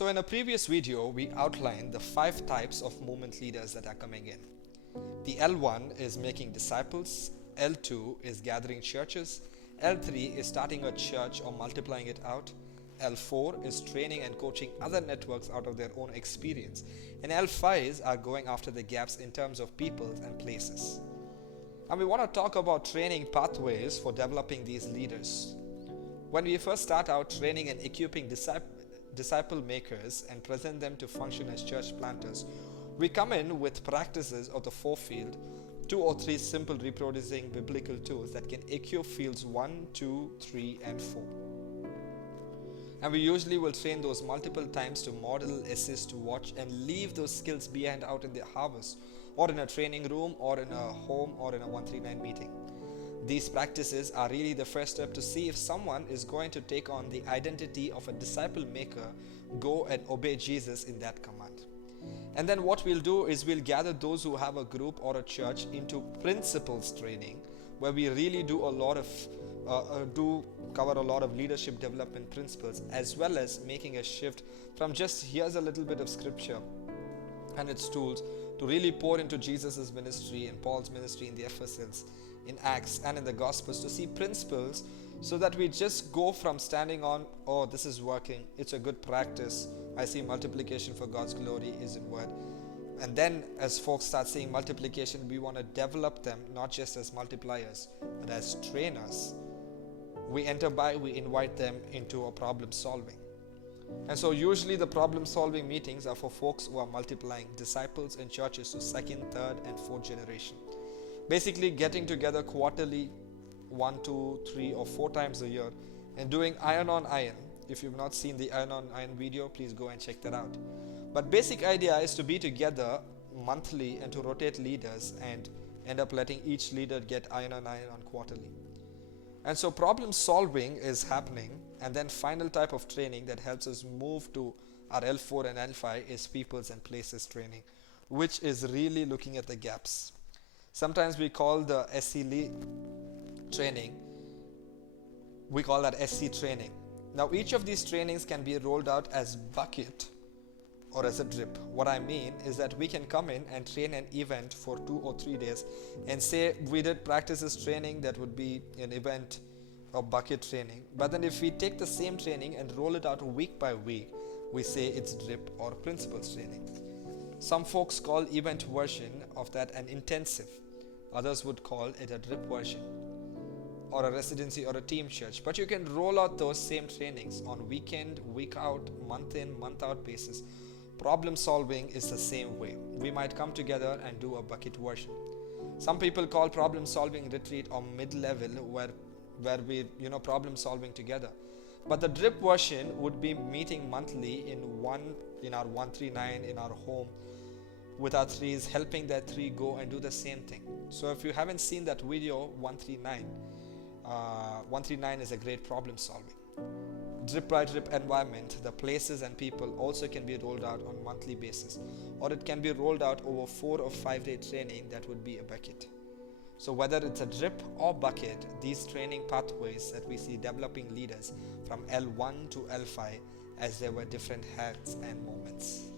So in a previous video, we outlined the 5 types of movement leaders that are coming in. The L1 is making disciples, L2 is gathering churches, L3 is starting a church or multiplying it out, L4 is training and coaching other networks out of their own experience, and L5s are going after the gaps in terms of people and places. And we want to talk about training pathways for developing these leaders. When we first start out training and equipping disciple makers and present them to function as church planters, we come in with practices of the 4-field, 2 or 3 simple reproducing biblical tools that can equip fields 1, 2, 3 and 4. And we usually will train those multiple times to model, assist, watch and leave those skills behind out in the harvest or in a training room or in a home or in a 139 meeting. These practices are really the first step to see if someone is going to take on the identity of a disciple maker, go and obey Jesus in that command. And then what we'll do is we'll gather those who have a group or a church into principles training, where we really do cover a lot of leadership development principles, as well as making a shift from just here's a little bit of scripture and its tools to really pour into Jesus' ministry and Paul's ministry in the Ephesus, in Acts and in the Gospels, to see principles so that we just go from standing on, oh, this is working, it's a good practice, I see multiplication for God's glory is in word. And then as folks start seeing multiplication, we want to develop them not just as multipliers, but as trainers. We invite them into a problem solving. And so usually the problem solving meetings are for folks who are multiplying disciples and churches to 2nd, 3rd and 4th generation. Basically getting together quarterly, 1, 2, 3 or 4 times a year and doing iron on iron. If you've not seen the iron on iron video, please go and check that out. But basic idea is to be together monthly and to rotate leaders and end up letting each leader get iron on quarterly. And so problem solving is happening, and then final type of training that helps us move to our L4 and L5 is peoples and places training, which is really looking at the gaps. Sometimes we call the SC training, we call that SC training. Now each of these trainings can be rolled out as bucket or as a drip. What I mean is that we can come in and train an event for 2 or 3 days and say we did practices training, that would be an event or bucket training. But then if we take the same training and roll it out week by week, we say it's drip or principles training. Some folks call event version of that an intensive. Others would call it a drip version or a residency or a team church. But you can roll out those same trainings on weekend, week out, month in, month out basis. Problem solving is the same way. We might come together and do a bucket version. Some people call problem solving retreat or mid-level where we problem solving together. But the drip version would be meeting monthly in our 139 in our home with our 3s, helping that 3 go and do the same thing. So if you haven't seen that video 139 is a great problem solving. Drip by drip environment, the places and people also can be rolled out on monthly basis, or it can be rolled out over 4 or 5 day training, that would be a bucket. So whether it's a drip or bucket, these training pathways that we see developing leaders from L1 to L5 as there were different heads and moments.